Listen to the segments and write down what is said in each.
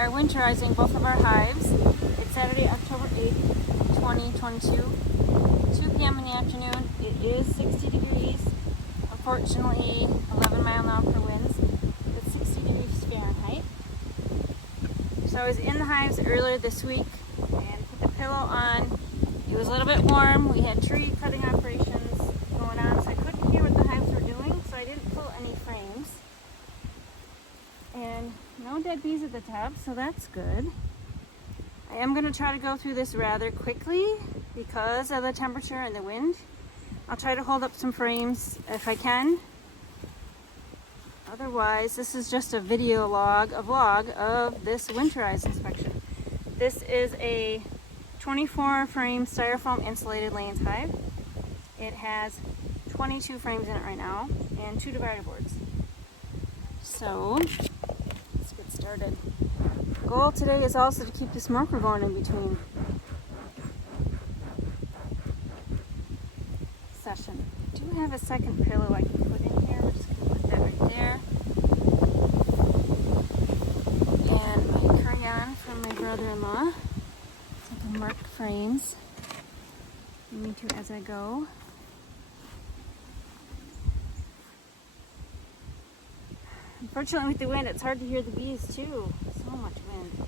are winterizing both of our hives. It's Saturday, October 8th, 2022, 2 p.m. in the afternoon. It is 60 degrees, unfortunately 11 mile-an-hour winds, but 60 degrees Fahrenheit. So I was in the hives earlier this week and put the pillow on. It was a little bit warm. We had tree cutting operations going on, so I couldn't hear what the hives were doing, so I didn't pull any frames. And no dead bees at the top, so that's good. I am going to try to go through this rather quickly because of the temperature and the wind. I'll try to hold up some frames if I can. Otherwise, this is just a vlog of this winterized inspection. This is a 24 frame styrofoam insulated Layens hive. It has 22 frames in it right now and 2 divider boards. So let's get started. The goal today is also to keep the smoker going in between session. I do have a second pillow I can put in here. We're just going to put that right there. And my crayon from my brother-in-law. So I can mark frames. Me too as I go. Unfortunately, with the wind, it's hard to hear the bees too. So much wind.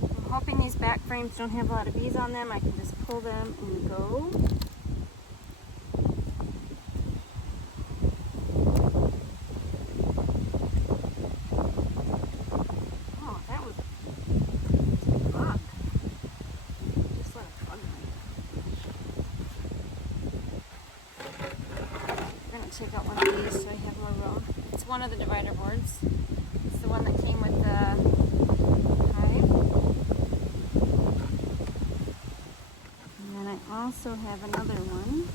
I'm hoping these back frames don't have a lot of bees on them. I can just pull them and go. Take out one of these so I have more room. It's one of the divider boards. It's the one that came with the hive. And then I also have another one.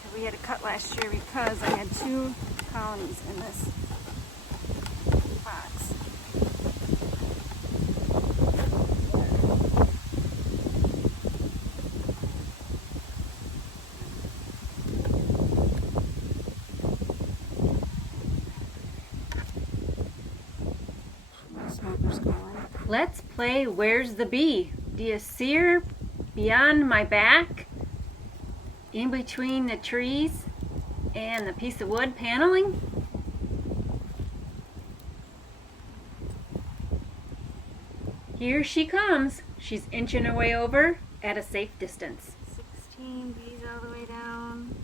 So we had a cut last year because I had 2 colonies in this box. Smoker's going. Let's play Where's the Bee? Do you see her beyond my back? In between the trees and the piece of wood paneling? Here she comes. She's inching her way over at a safe distance. 16 bees all the way down.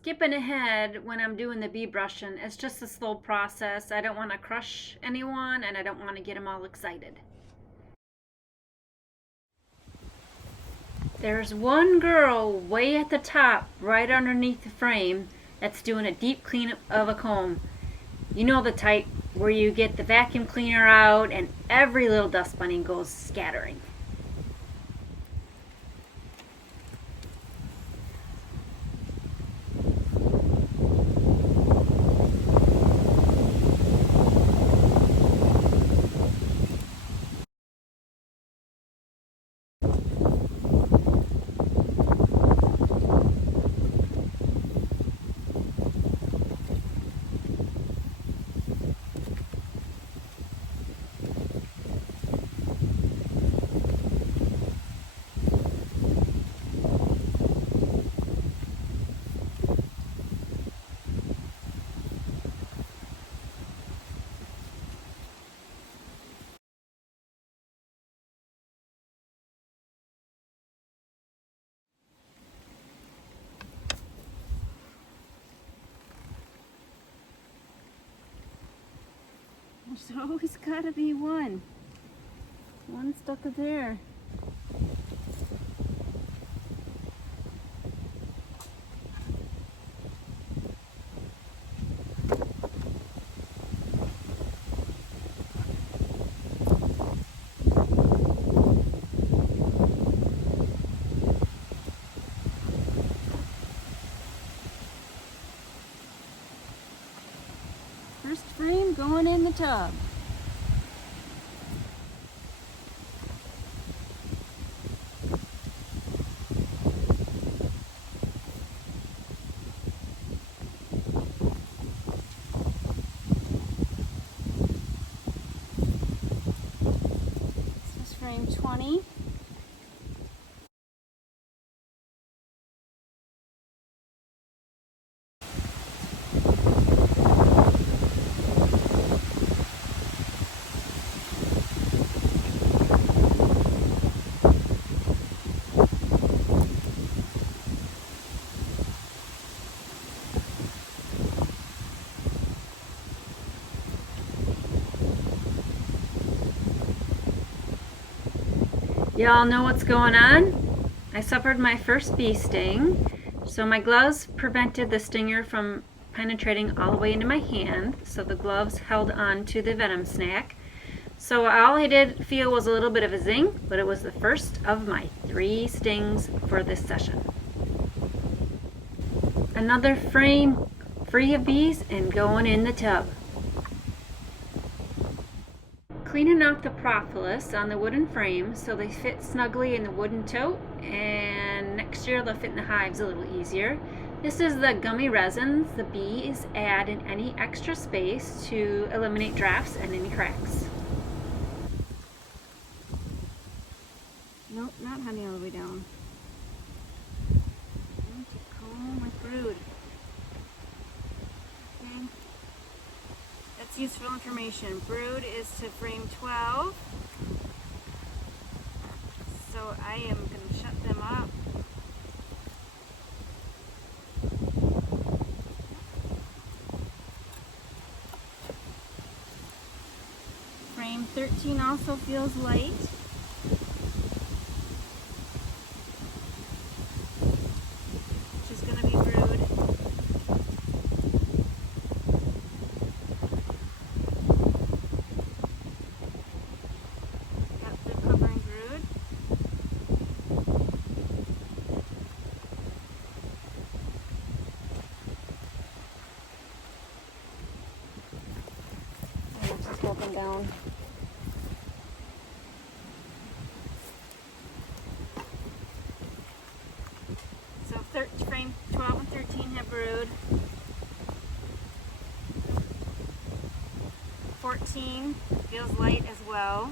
skipping ahead when I'm doing the bee brushing. It's just a slow process. I don't want to crush anyone and I don't want to get them all excited. There's one girl way at the top, right underneath the frame, that's doing a deep cleanup of a comb. You know the type where you get the vacuum cleaner out and every little dust bunny goes scattering. There's always gotta be one. One stuck there. First frame going in the tub. This is frame 20. Y'all know what's going on? I suffered my first bee sting, so my gloves prevented the stinger from penetrating all the way into my hand, so the gloves held on to the venom snack. So all I did feel was a little bit of a zing, but it was the first of my 3 stings for this session. Another frame free of bees and going in the tub. Cleaning off the propolis on the wooden frame so they fit snugly in the wooden tote, and next year they'll fit in the hives a little easier. This is the gummy resins the bees add in any extra space to eliminate drafts and any cracks. Nope, not honey all the way down. I need to comb my brood. Okay. That's useful information. Brood is to frame 12. So I am going to shut them up. Frame 13 also feels light. Which is going to be brood. Open down. So frame 12 and 13 have brood. 14 feels light as well.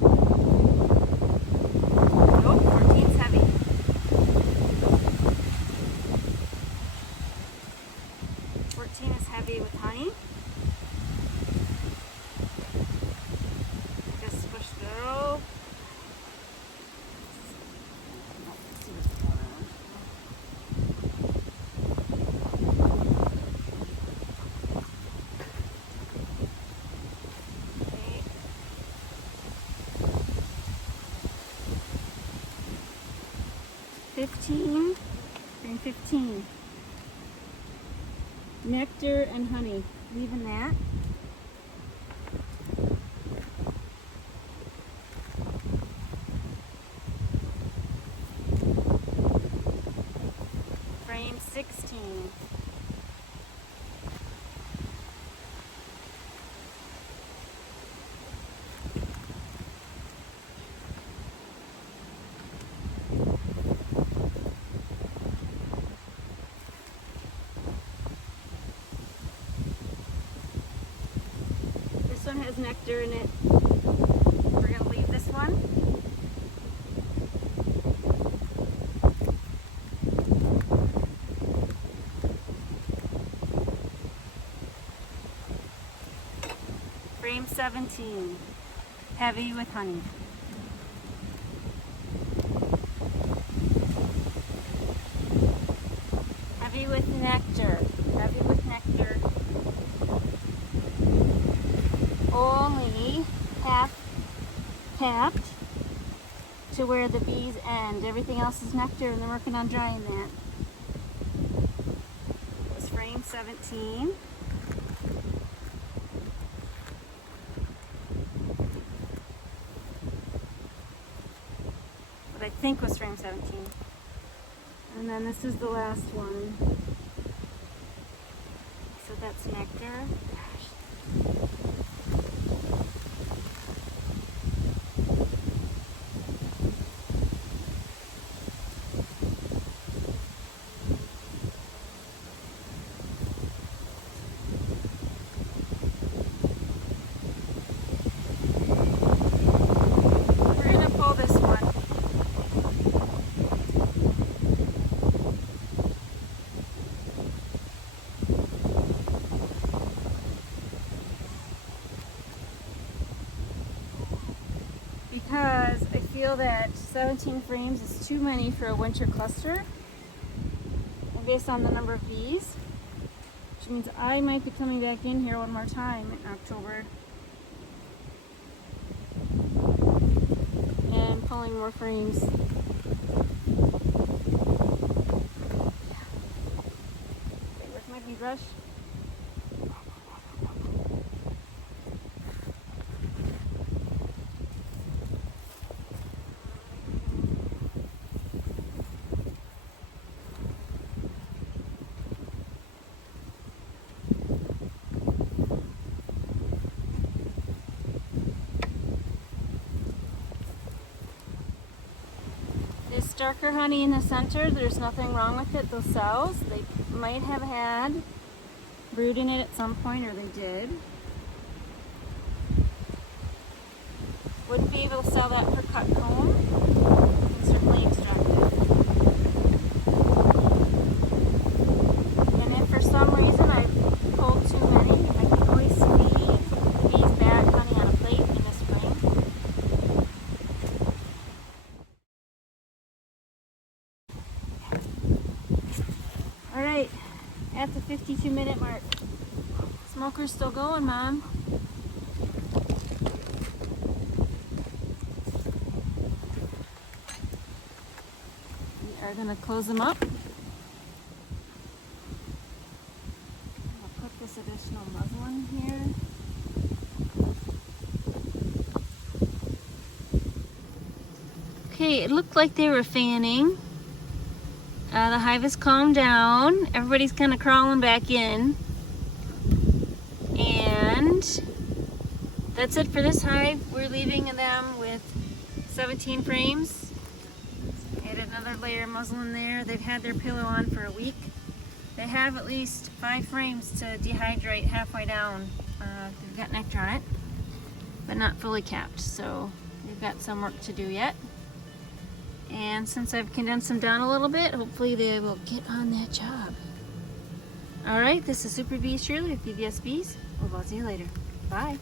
Nope, 14's heavy. 14 is heavy with honey. 15, frame 15. Nectar and honey, leaving that. Frame 16. This one has nectar in it. We're going to leave this one. Frame 17, heavy with honey. Heavy with nectar, heavy with nectar. Only half capped to where the bees end. Everything else is nectar, and they're working on drying that. It's frame 17. What I think was frame 17. And then this is the last one. So that's nectar. Because I feel that 17 frames is too many for a winter cluster, and based on the number of bees, which means I might be coming back in here one more time in October and pulling more frames. Okay, where's my bee brush? Darker honey in the center, there's nothing wrong with it. Those cells, they might have had brood in it at some point, or they did. Wouldn't be able to sell that per cut comb. You can certainly extract it. And if for some reason I pulled too many, I can always leave bees back honey on a plate in the spring. Alright, at the 52-minute mark. Smoker's still going, Mom. We are going to close them up. I'll put this additional muslin here. Okay, it looked like they were fanning. The hive has calmed down. Everybody's kind of crawling back in. And that's it for this hive. We're leaving them with 17 frames. Add another layer of muslin there. They've had their pillow on for a week. They have at least 5 frames to dehydrate halfway down. They've got nectar on it, but not fully capped. So they've got some work to do yet. And since I've condensed them down a little bit, hopefully they will get on that job. Alright, this is Super Bee Shirley with PBS Bees. We'll see you later. Bye.